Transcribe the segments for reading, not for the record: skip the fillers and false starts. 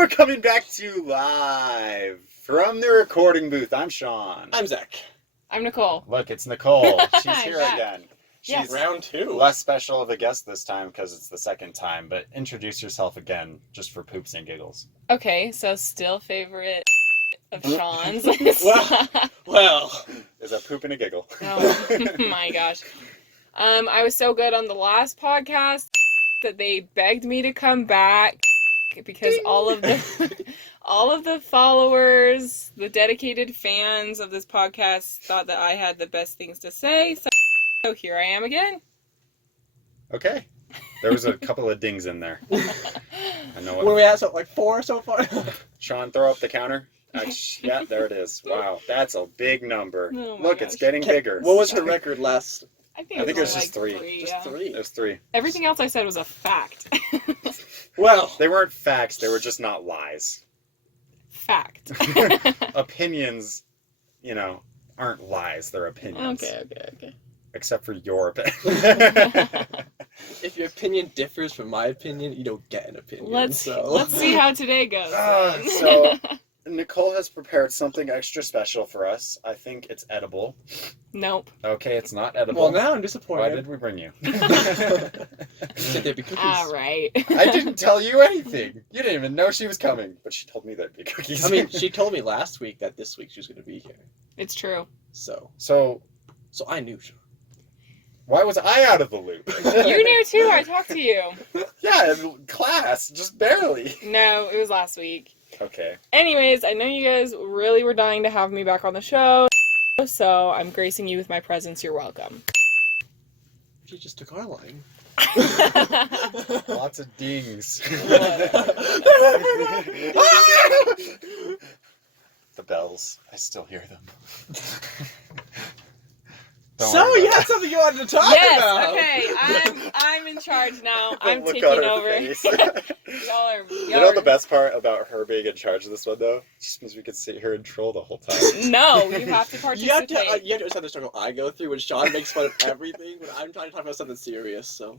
we're coming back to you live from the recording booth. I'm Sean. I'm Zach. I'm Nicole. Look, it's Nicole. She's here Back. again. She's Yes. Round two. less special of a guest this time because it's the second time, but introduce yourself again just for poops and giggles. Okay, so still favorite of Sean's. Well. Is a poop and a giggle. Oh my gosh. I was so good on the last podcast that they begged me to come back because all of the followers, the dedicated fans of this podcast thought that I had the best things to say. So here I am again. Okay. There was a couple of dings in there. I know What are we at? So, like 4 so far? Sean, throw up the counter. Yeah, there it is. Wow, that's a big number. Oh my Look, gosh. it's getting bigger. What was her record last? I think it was only just three. Just yeah. 3. It was 3. Everything else I said was a fact. Well. They weren't facts, they were just not lies. Fact. Opinions, aren't lies, they're opinions. Okay. Except for your opinion. If your opinion differs from my opinion, you don't get an opinion. Let's so. see how today goes. So, Nicole has prepared something extra special for us. I think it's edible. Nope. Okay, it's not edible. Well, now I'm disappointed. Why did we bring you? You said there'd be cookies. All right. I didn't tell you anything. You didn't even know she was coming, but she told me there'd be cookies. I mean, she told me last week that this week she was going to be here. It's true. So I knew. Why was I out of the loop? You knew too. I talked to you. Yeah, in class, just barely. No, it was last week. Okay. Anyways, I know you guys really were dying to have me back on the show, so I'm gracing you with my presence. You're welcome. She just took our line. Lots of dings. The bells. I still hear them. So you had something you wanted to talk about. Okay. I'm in charge now. I'm Look taking on her over. face. Y'all You know the best part about her being in charge of this one, though? It just means we could sit here and troll the whole time. No, you have to You participate. have to understand the struggle I go through when Sean makes fun of everything, when I'm trying to talk about something serious, so.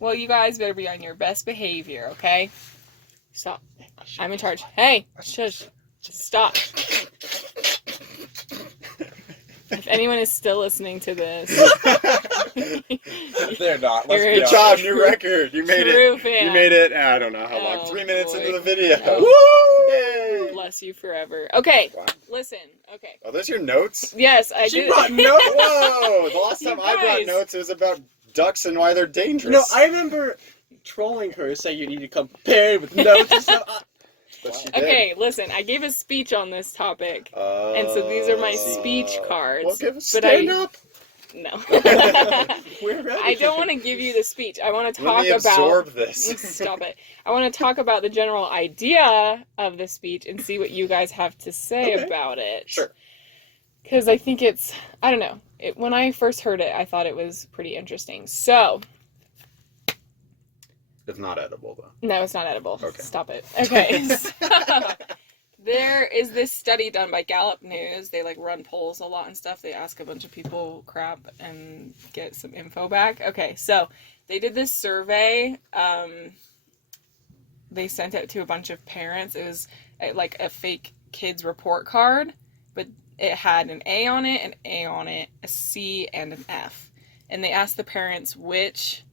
Well, you guys better be on your best behavior, okay? Stop. I'm in charge. Hey, shush. Stop. If anyone is still listening to this, They're not. Good job, new record. You made True it. fan. You made it. I don't know how long. Oh, 3 minutes boy. into the video. Oh. Yay! Bless you forever. Okay, Wow. listen. Okay. Are those your notes? Yes, I She did. brought notes. Whoa! The last You time I brought guys. notes, it was about ducks and why they're dangerous. No, I remember trolling her, saying you need to come prepared with notes and stuff. But she did. Okay, listen. I gave a speech on this topic, and so these are my speech cards. Well, give us but stand up. No. We're ready. I don't want to give you the speech. I want to talk Let me about. absorb this. Stop it. I want to talk about the general idea of the speech and see what you guys have to say Okay. about it. Sure. Because I think I don't know. When I first heard it, I thought it was pretty interesting. So, It's not edible, though. no, it's not edible. Okay. Stop it. Okay. So, there is this study done by Gallup News. They run polls a lot and stuff. They ask a bunch of people crap and get some info back. Okay, so they did this survey. They sent it to a bunch of parents. It was like a fake kids report card, but it had an A on it, an A on it, a C, and an F. And they asked the parents which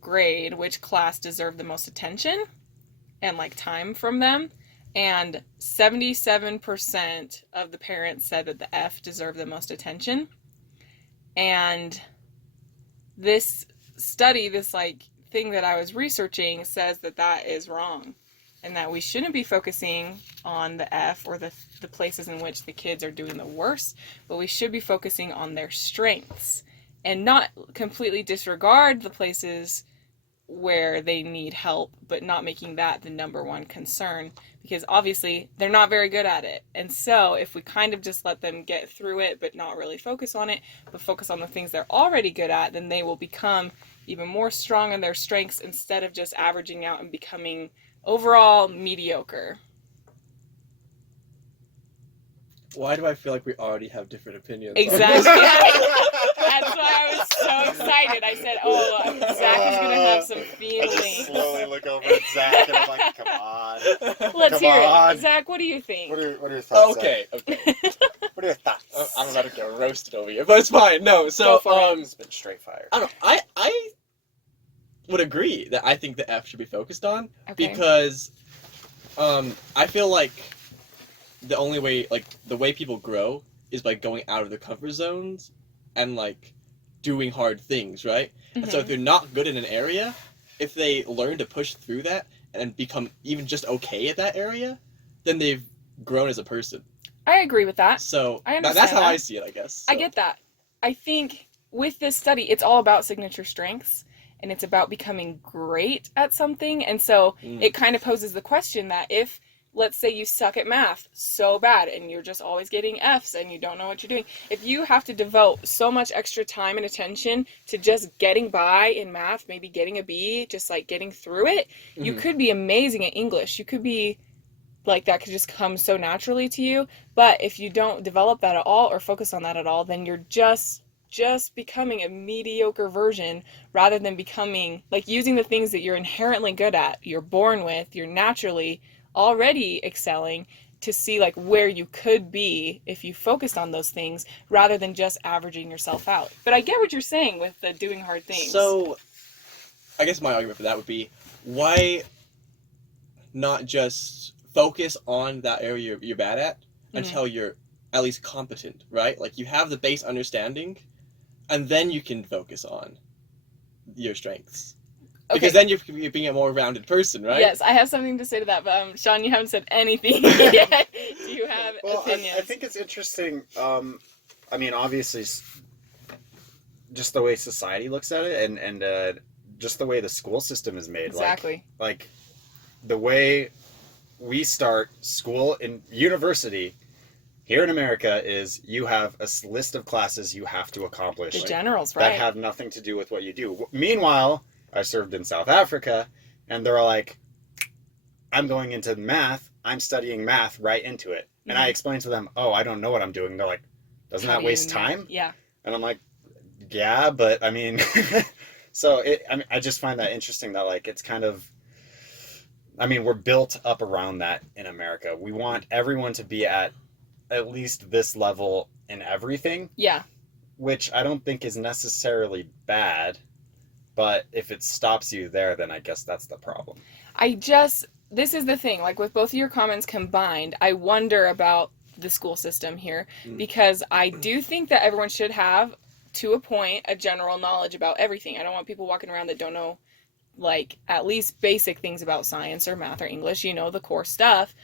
grade, which class deserved the most attention and time from them. And 77% of the parents said that the F deserved the most attention. And this study, this thing that I was researching, says that that is wrong. And that we shouldn't be focusing on the F or the places in which the kids are doing the worst, but we should be focusing on their strengths and not completely disregard the places where they need help, but not making that the number one concern, because obviously they're not very good at it. And so if we kind of just let them get through it, but not really focus on it, but focus on the things they're already good at, then they will become even more strong in their strengths instead of just averaging out and becoming overall mediocre. Why do I feel like we already have different opinions? Exactly. That's why I was so excited. I said, oh, Zach is going to have some I just feelings. slowly look over at Zach and I'm like, come on. Let's Come hear on. it. Zach, what do you think? What are your thoughts? Okay. What are your thoughts? I'm about to get roasted over here, but it's fine. No, so Go for it. It's been straight fire. I don't know. I would agree that I think the F should be focused on Okay. because I feel like the only way, like, the way people grow is by going out of their comfort zones and, like, doing hard things, right? And so if Mhm. they're not good in an area, if they learn to push through that and become even just okay at that area, then they've grown as a person. I agree with that. So I that's understand how that. I see it, I guess. I So. get that. I think with this study, it's all about signature strengths and it's about becoming great at something. And so it kind of poses the question that if, let's say, you suck at math so bad and you're just always getting F's and you don't know what you're doing, if you have to devote so much extra time and attention to just getting by in math, maybe getting a B, just like getting through it, you could be amazing at English. You could be like, that could just come so naturally to you. But if you don't develop that at all or focus on that at all, then you're just becoming a mediocre version rather than becoming, like, using the things that you're inherently good at, you're born with, you're naturally already excelling, to see like where you could be if you focused on those things rather than just averaging yourself out. But I get what you're saying with the doing hard things. So, I guess my argument for that would be, why not just focus on that area you're bad at until you're at least competent, right? Like, you have the base understanding, and then you can focus on your strengths. Because then you're being a more rounded person, right? Yes, I have something to say to that, but Sean, you haven't said anything yet. Do you have opinions? I think it's interesting. I mean, obviously, just the way society looks at it, and just the way the school system is made. Exactly. Like the way we start school in university here in America is you have a list of classes you have to accomplish. The generals, right? That have nothing to do with what you do. Meanwhile, I served in South Africa, and they're like, I'm going into math. I'm studying math right into it. And I explain to them, oh, I don't know what I'm doing. They're like, doesn't that waste time? Yeah. And I'm like, yeah, but I mean, so I just find that interesting that, like, it's kind of, I mean, we're built up around that in America. We want everyone to be at least this level in everything. Yeah. Which I don't think is necessarily bad. But if it stops you there, then I guess that's the problem. This is the thing, like with both of your comments combined, I wonder about the school system here, because I do think that everyone should have, to a point, a general knowledge about everything. I don't want people walking around that don't know, like, at least basic things about science or math or English, the core stuff.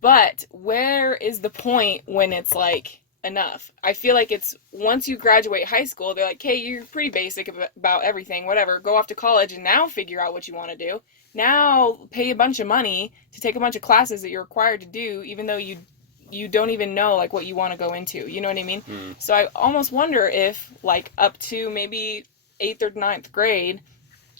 But where is the point when it's like, enough? I feel like it's once you graduate high school, they're like, hey, you're pretty basic about everything, whatever, go off to college and now figure out what you want to do. Now pay a bunch of money to take a bunch of classes that you're required to do, even though you don't even know like what you want to go into. You know what I mean? So I almost wonder if, like, up to maybe 8th or 9th grade,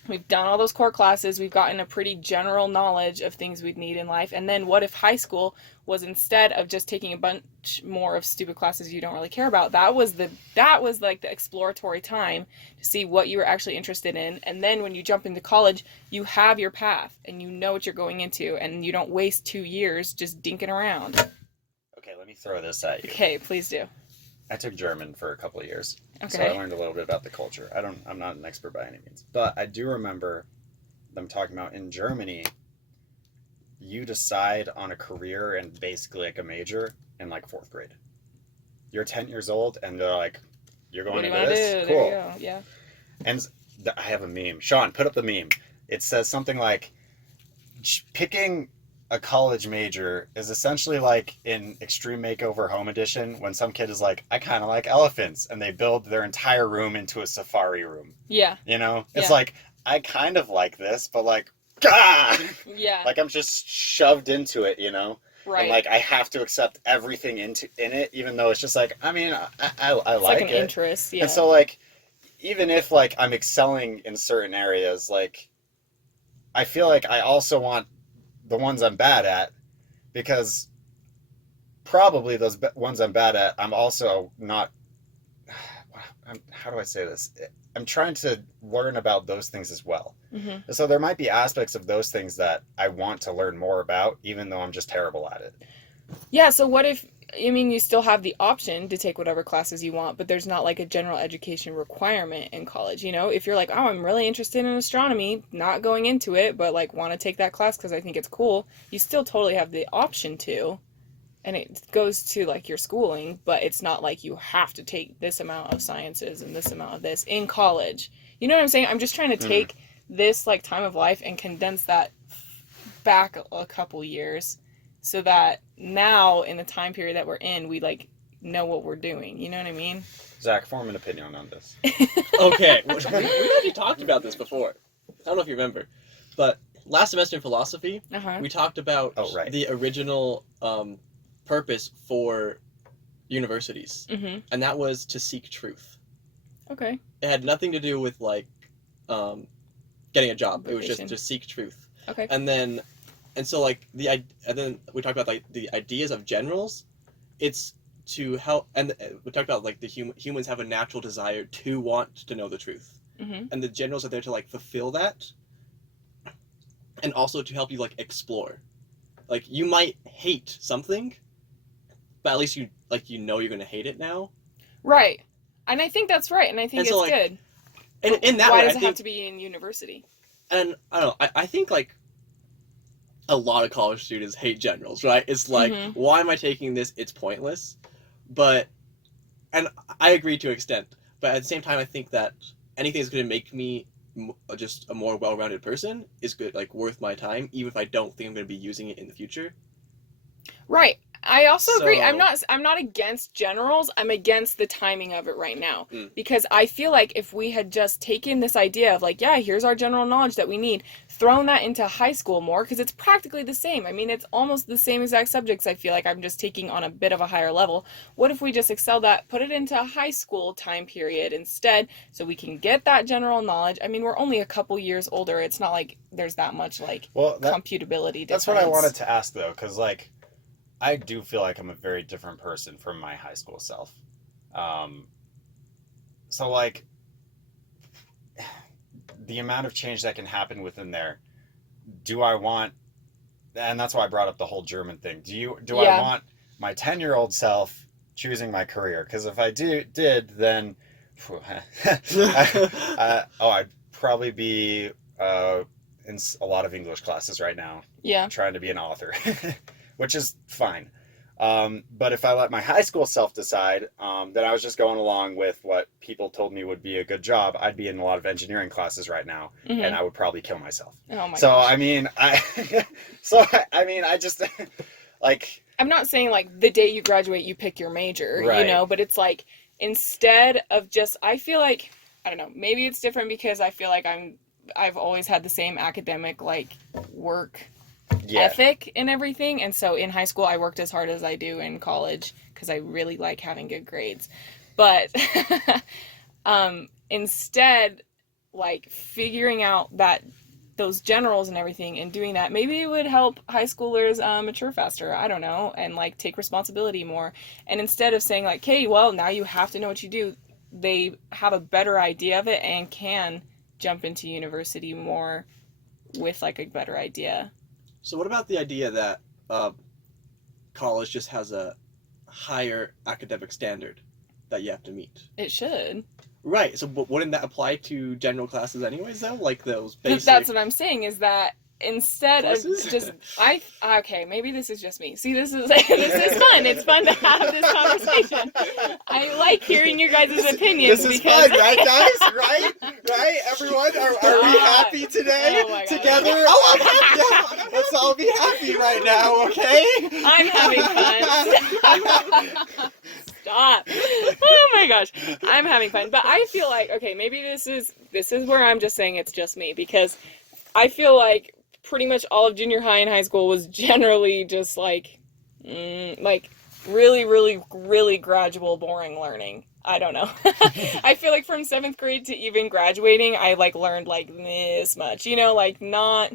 we've done all those core classes, we've gotten a pretty general knowledge of things we'd need in life, and then what if high school was, instead of just taking a bunch more of stupid classes you don't really care about, that was like the exploratory time to see what you were actually interested in, and then when you jump into college, you have your path, and you know what you're going into, and you don't waste 2 years just dinking around. Okay, let me throw this at you. Okay, please do. I took German for a couple of years. Okay. So I learned a little bit about the culture. I'm not an expert by any means, but I do remember them talking about in Germany, you decide on a career and basically like a major in like 4th grade. You're 10 years old and they're like, you're going into this? Do? Cool. There you go. Yeah. And I have a meme. Sean, put up the meme. It says something like, picking a college major is essentially like in Extreme Makeover Home Edition when some kid is like, I kind of like elephants, and they build their entire room into a safari room. Yeah. It's like, I kind of like this, but like, ah! Yeah. Like I'm just shoved into it, Right. And like I have to accept everything in it, even though it's just like, I mean, I it's like an it. interest, yeah. And so like, even if like I'm excelling in certain areas, like I feel like I also want the ones I'm bad at, because probably those ones I'm bad at, I'm also not, how do I say this? I'm trying to learn about those things as well. Mm-hmm. So there might be aspects of those things that I want to learn more about, even though I'm just terrible at it. Yeah, so what if, I mean, you still have the option to take whatever classes you want, but there's not like a general education requirement in college, you know? If you're like, oh, I'm really interested in astronomy, not going into it, but like want to take that class because I think it's cool, you still totally have the option to. And it goes to like your schooling, but it's not like you have to take this amount of sciences and this amount of this in college. You know what I'm saying? I'm just trying to take this like time of life and condense that back a couple years so that now in the time period that we're in, we like know what we're doing. You know what I mean? Zach, form an opinion on this. Okay, we already talked about this before. I don't know if you remember, but last semester in philosophy, we talked about the original purpose for universities, and that was to seek truth. Okay. It had nothing to do with like getting a job. It was just to seek truth. Okay. And so like and then we talked about like the ideas of generals. It's to help, and we talked about like the humans have a natural desire to want to know the truth, and the generals are there to like fulfill that, and also to help you like explore. Like you might hate something, but at least you know you're gonna hate it now. Right. And I think that's right, and I think it's like, good. And in that why way, does it have to be in university? And I don't know. I think like a lot of college students hate generals, right? It's like, why am I taking this? It's pointless. And I agree to an extent. But at the same time, I think that anything that's going to make me just a more well-rounded person is good, like worth my time, even if I don't think I'm going to be using it in the future. Right. I also agree. I'm not against generals. I'm against the timing of it right now. Because I feel like if we had just taken this idea of like, yeah, here's our general knowledge that we need, thrown that into high school more, because it's practically the same. I mean, it's almost the same exact subjects. I feel like I'm just taking on a bit of a higher level. What if we just excel that, put it into a high school time period instead, so we can get that general knowledge? I mean, we're only a couple years older. It's not like there's that much like computability difference. That's what I wanted to ask though, because like, I do feel like I'm a very different person from my high school self. So, like, the amount of change that can happen within there, do I want, and that's why I brought up the whole German thing, do I want my 10-year-old self choosing my career? Because if I did, then, I'd probably be in a lot of English classes right now. Yeah. Trying to be an author. Which is fine. But if I let my high school self decide that I was just going along with what people told me would be a good job, I'd be in a lot of engineering classes right now, and I would probably kill myself. Oh my gosh. I mean, I just, like... I'm not saying, like, the day you graduate, you pick your major, you know, but it's like, instead of just, I feel like, I don't know, maybe it's different because I feel like I've always had the same academic, like, work ethic and everything, and so in high school I worked as hard as I do in college because I really like having good grades, but instead, like, figuring out that those generals and everything and doing that, maybe it would help high schoolers mature faster, I don't know, and like take responsibility more. And instead of saying like, okay, well, now you have to know what you do, they have a better idea of it and can jump into university more with like a better idea. So what about the idea that college just has a higher academic standard that you have to meet? It should. Right. So wouldn't that apply to general classes anyways, though? Like those basic... That's what I'm saying, is that instead classes? Of just... Okay, maybe this is just me. See, this is fun. It's fun to have this conversation. I like hearing your guys' opinions. This is fun, right, guys? Right? Right? Everyone? Are we happy today? Oh together? Oh, I'm happy. Yeah. Let's all be happy right now, okay? I'm having fun. Stop. Oh my gosh. I'm having fun. But I feel like, okay, maybe this is where I'm just saying it's just me, because I feel like pretty much all of junior high and high school was generally just like really, really, really gradual, boring learning. I don't know. I feel like from 7th grade to even graduating, I like learned like this much, you know, like not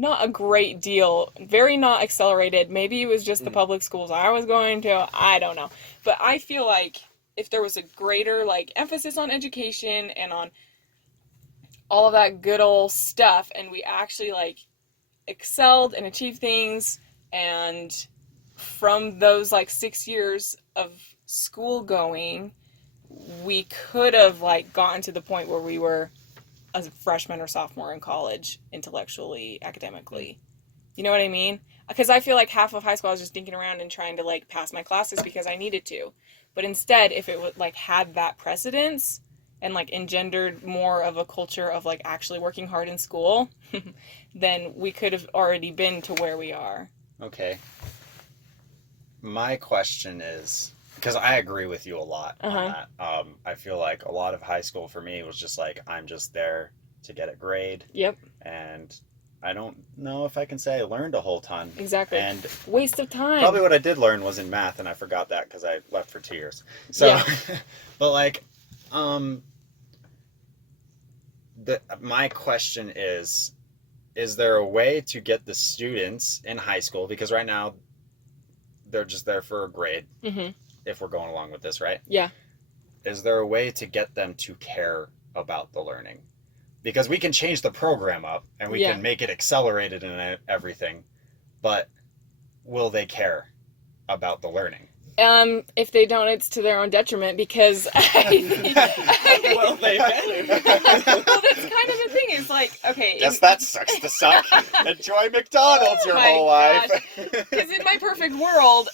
a great deal, very not accelerated. Maybe it was just the public schools I was going to, I don't know. But I feel like if there was a greater like emphasis on education and on all of that good old stuff, and we actually like excelled and achieved things, and from those like 6 years of school going, we could have like gotten to the point where we were a freshman or sophomore in college, intellectually, academically. You know what I mean? Because I feel like half of high school I was just dinking around and trying to like pass my classes because I needed to. But instead, if it would like had that precedence and like engendered more of a culture of like actually working hard in school, then we could have already been to where we are. Okay. My question is, because I agree with you a lot on that. I feel like a lot of high school for me was just like, I'm just there to get a grade. Yep. And I don't know if I can say I learned a whole ton. Exactly. And waste of time. probably what I did learn was in math, and I forgot that because I left for 2 years. So, yeah. But like, my question is there a way to get the students in high school, because right now they're just there for a grade, if we're going along with this, right? Yeah. Is there a way to get them to care about the learning? Because we can change the program up and we can make it accelerated and everything, but will they care about the learning? If they don't, it's to their own detriment, because well, they better. well, that's kind of the thing. It's like, okay. Guess that sucks to suck. Enjoy McDonald's your whole life. Because in my perfect world,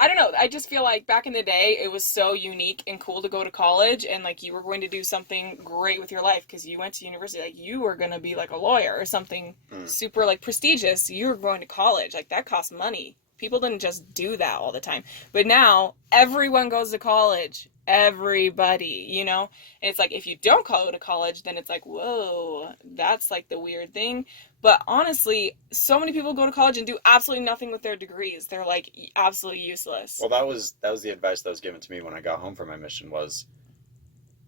I don't know. I just feel like back in the day, it was so unique and cool to go to college, and like you were going to do something great with your life because you went to university. Like you were going to be like a lawyer or something super like prestigious. You were going to college. Like that cost money. People didn't just do that all the time. But now everyone goes to college. Everybody, you know? And it's like if you don't go to college, then it's like, whoa, that's like the weird thing. But honestly, so many people go to college and do absolutely nothing with their degrees. They're like absolutely useless. Well, that was the advice that was given to me when I got home from my mission was,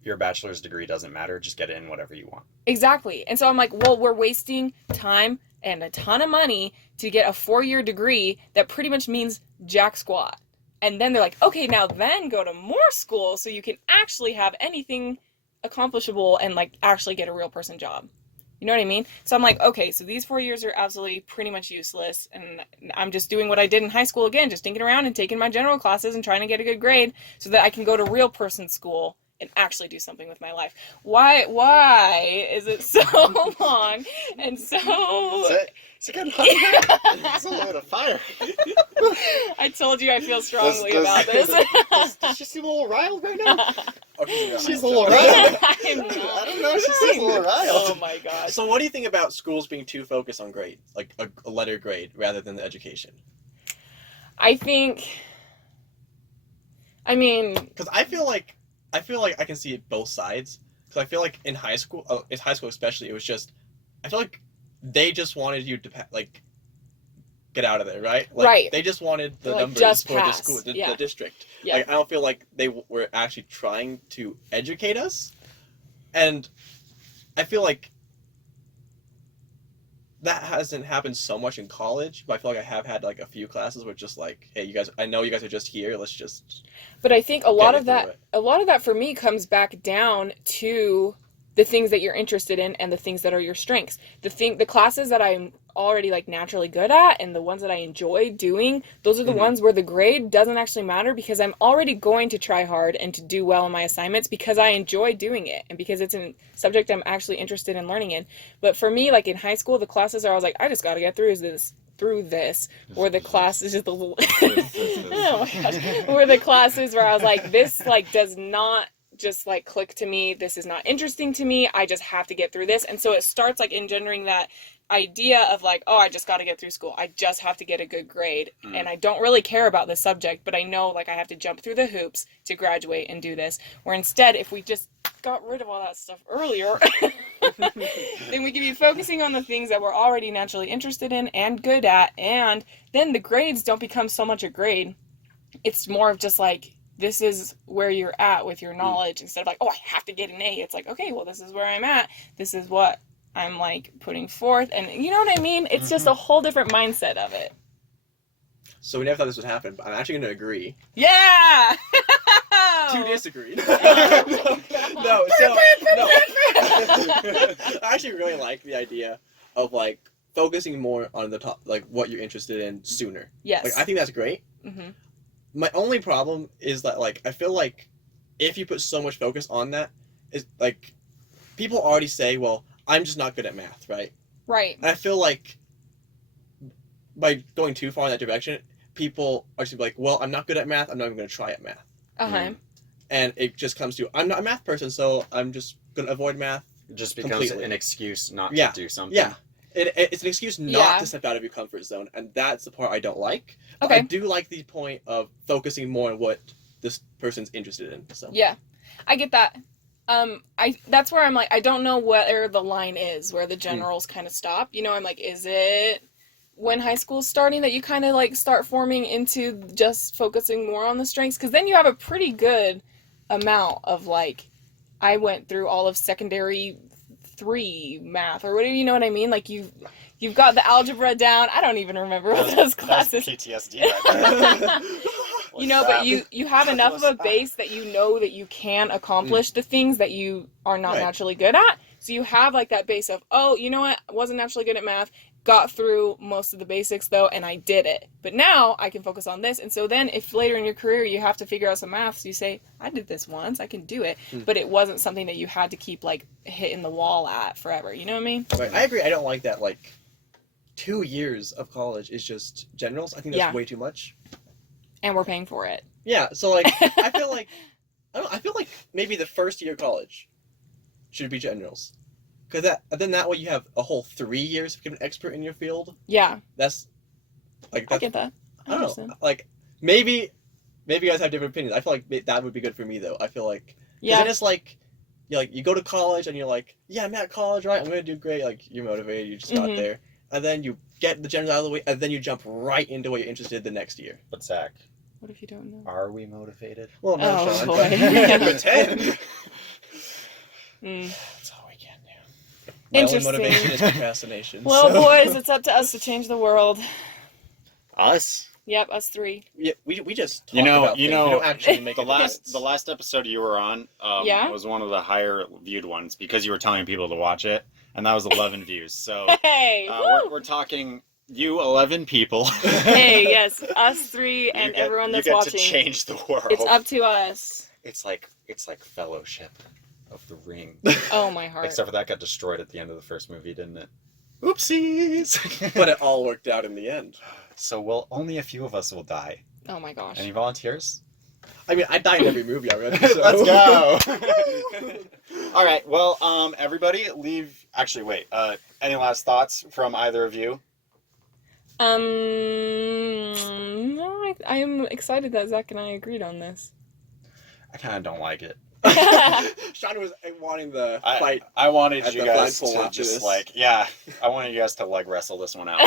your bachelor's degree doesn't matter. Just get in whatever you want. Exactly. And so I'm like, well, we're wasting time and a ton of money to get a 4-year degree that pretty much means jack squat. And then they're like, okay, now then go to more school so you can actually have anything accomplishable and like actually get a real person job. You know what I mean? So I'm like, okay, so these 4 years are absolutely pretty much useless, and I'm just doing what I did in high school again, just dinking around and taking my general classes and trying to get a good grade so that I can go to real person school and actually do something with my life. Why is it so long and so... It's a good It's a load of fire. I told you I feel strongly about this. Does she seem a little riled right now? Okay, She's a little riled. I don't know, she seems a little riled. Oh my gosh. So what do you think about schools being too focused on grades, like a letter grade, rather than the education? I mean... Because I feel like I can see both sides. Because I feel like in high school especially, it was just, I feel like they just wanted you to like get out of there, right? Like, right. They just wanted the like, numbers just for pass. the school, the district. Yeah. Like I don't feel like they were actually trying to educate us, and I feel like that hasn't happened so much in college. But I feel like I have had like a few classes where just like, hey, you guys, I know you guys are just here. Let's just. But I think a lot of that for me comes back down to the things that you're interested in and the things that are your strengths. The classes that I'm already like naturally good at and the ones that I enjoy doing, those are the ones where the grade doesn't actually matter, because I'm already going to try hard and to do well in my assignments because I enjoy doing it and because it's a subject I'm actually interested in learning in. But for me, like in high school, the classes are, I was like, I just got to get through this, or the classes just oh my gosh, or the classes where I was like, this like does not just like click to me, this is not interesting to me, I just have to get through this. And so it starts like engendering that idea of like, oh, I just got to get through school, I just have to get a good grade, and I don't really care about the subject, but I know like I have to jump through the hoops to graduate and do this. Where instead, if we just got rid of all that stuff earlier, then we could be focusing on the things that we're already naturally interested in and good at, and then the grades don't become so much a grade. It's more of just like, this is where you're at with your knowledge, instead of like, oh, I have to get an A. It's like, okay, well, this is where I'm at. This is what I'm like putting forth. And you know what I mean? It's just a whole different mindset of it. So we never thought this would happen, but I'm actually going to agree. Yeah! Wow. To disagree. Oh, no, so no. I actually really like the idea of like focusing more on the top, like what you're interested in sooner. Yes. Like I think that's great. Mm-hmm. My only problem is that like I feel like if you put so much focus on that, is like people already say, well, I'm just not good at math, right? Right. And I feel like by going too far in that direction, people are just like, well, I'm not good at math. I'm not even going to try at math. Uh-huh. And it just comes to, I'm not a math person, so I'm just going to avoid math. It just becomes Completely. an excuse not Yeah. to do something. Yeah. It's an excuse not Yeah. to step out of your comfort zone, and that's the part I don't like. But Okay. I do like the point of focusing more on what this person's interested in. So Yeah, I get that. That's where I'm like, I don't know where the line is, where the generals kind of stop. You know, I'm like, is it when high school's starting that you kind of like start forming into just focusing more on the strengths? Because then you have a pretty good amount of like, I went through all of secondary 3 math or whatever, you know what I mean? Like you've got the algebra down. I don't even remember what those classes. That's PTSD right there. You know, but you have enough of a base that you know that you can accomplish the things that you are not Right. naturally good at. So you have like that base of, oh, you know what? I wasn't naturally good at math. Got through most of the basics though, and I did it. But now I can focus on this. And so then if later in your career you have to figure out some maths, you say, I did this once, I can do it. But it wasn't something that you had to keep like hitting the wall at forever. You know what I mean? Right. I agree. I don't like that. Like 2 years of college is just generals. I think that's Yeah. way too much. And we're paying for it. Yeah. So like, I feel like I feel like maybe the first year of college should be generals, because then that way you have a whole 3 years to become an expert in your field. Yeah, That's like I get that. I don't understand. know. Like maybe you guys have different opinions. I feel like that would be good for me though. I feel like Yeah. then it's like you go to college and you're like, yeah, I'm at college, right? I'm gonna do great. Like you're motivated. You just got Mhm. there, and then you get the generals out of the way, and then you jump right into what you're interested in the next year. But Zach, What if you don't know? are we motivated? Well, no, Oh, Sean, boy. but we can pretend. That's all we can do. My only Interesting. motivation is procrastination. Well, so. boys, it's up to us to change the world. Us? Yep, us 3. Yeah, we just talk You know- about you things. know, we don't actually make The it last episode you were on Yeah? was one of the higher viewed ones because you were telling people to watch it, and that was 11 views. So Hey! we're talking you 11 people. Hey, yes, us 3 and You get- everyone that's you get watching. to change the world. It's up to us. It's like Fellowship of the Ring. Oh, my heart. Except for that got destroyed at the end of the first movie, didn't it? Oopsies. But it all worked out in the end. So only a few of us will die. Oh, my gosh. Any volunteers? I mean, I die in every movie already. So. Let's go. All right. Well, everybody, leave. Actually, wait. Any last thoughts from either of you? No, I am excited that Zach and I agreed on this. I kind of don't like it. Sean was wanting the fight. I wanted at you the guys flagpole to after just this. I wanted you guys to wrestle this one out.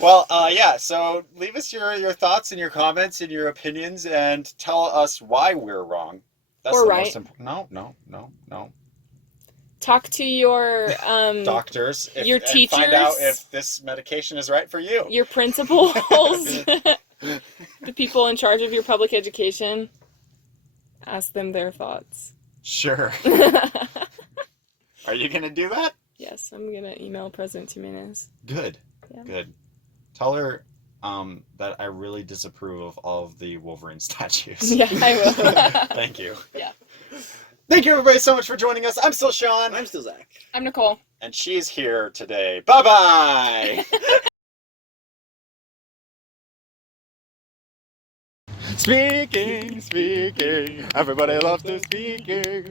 Well, yeah. So leave us your thoughts and your comments and your opinions, and tell us why we're wrong. That's Or the right. most important. No. Talk to your Doctors, your and find out teachers. if this medication is right for you. Your principals, the people in charge of your public education. Ask them their thoughts. Sure. Are you gonna do that? Yes, I'm gonna email President Jimenez. Good. Yeah. Good. Tell her that I really disapprove of all of the Wolverine statues. Yeah, I will. Thank you. Yeah. Thank you everybody so much for joining us. I'm still Sean. I'm still Zach. I'm Nicole. And she's here today. Bye-bye! Speaking. Everybody loves to speaking.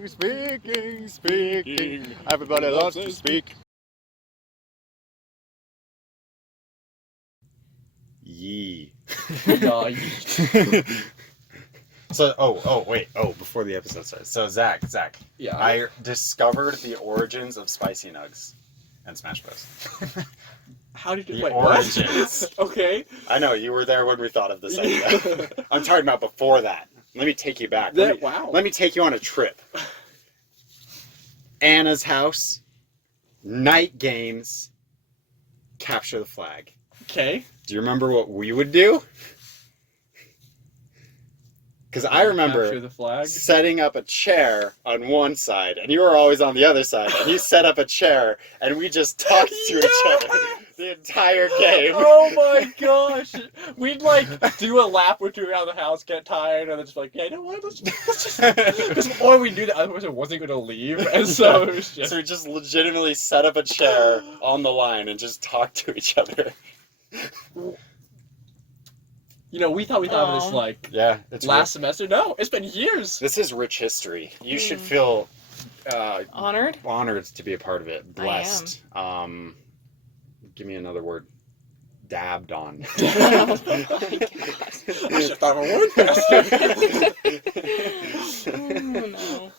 Everybody loves to speak. Yee. So, wait. Before the episode starts. So, Zach, Yeah. I discovered the origins of Spicy Nuggs and Smash Bros. How did you The wait? origins. What? Okay. I know, you were there when we thought of this idea. I'm talking about before that. Let me take you back. Wow. Let me take you on a trip. Anna's house, night games, capture the flag. Okay. Do you remember what we would do? Because I remember Capture the flag. setting up a chair on one side, and you were always on the other side, and you set up a chair, and we just talked to each other the entire game. Oh my gosh! We'd like do a lap or two around the house, get tired, and then just like, yeah, you know what? Let's just... Because or we knew the other person wasn't going to leave, and so it was just. So we just legitimately set up a chair on the line and just talked to each other. You know, we thought of this like Yeah, it's last semester. No, it's been years. This is rich history. You should feel Honored? honored to be a part of it. Blessed. Give me another word. Dabbed on. Oh my God. I should have thought of a word faster. Oh, no.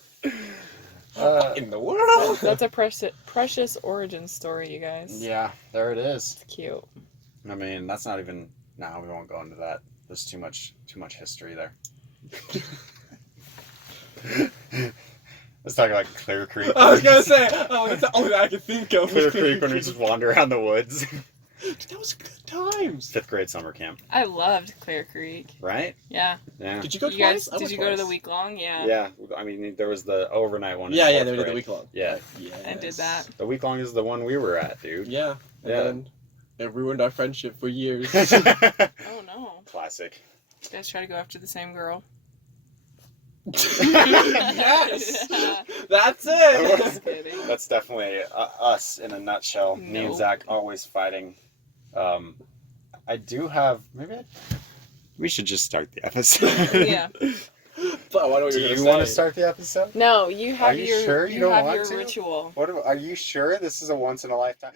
What in the world? That's a precious origin story, you guys. Yeah, there it is. It's cute. I mean, that's not even. No, we won't go into that. There's too much history there. Let's talk about Clear Creek. I was gonna say, that's the only thing I could think of. Clear Creek when we just wander around the woods. Dude, that was good times. 5th grade summer camp, I loved Clear Creek. right? Yeah. Yeah. Did you go You twice? guys, did you go to the week long? Yeah. Yeah. I mean, there was the overnight one. in Yeah, 4th they did the grade. week long. Yeah. Yes. I did that. The week long is the one we were at, dude. Yeah. And Yeah. then it ruined our friendship for years. Oh no. Classic. You guys try to go after the same girl. Yes! Yeah. That's it! Just kidding. That's definitely us in a nutshell. Me and Nope. Zach always fighting. I do have we should just start the episode. Yeah. But I know what Do you're you gonna want to say. start the episode? No, you have you your sure you don't have want your to? ritual. Are you sure this is a once in a lifetime?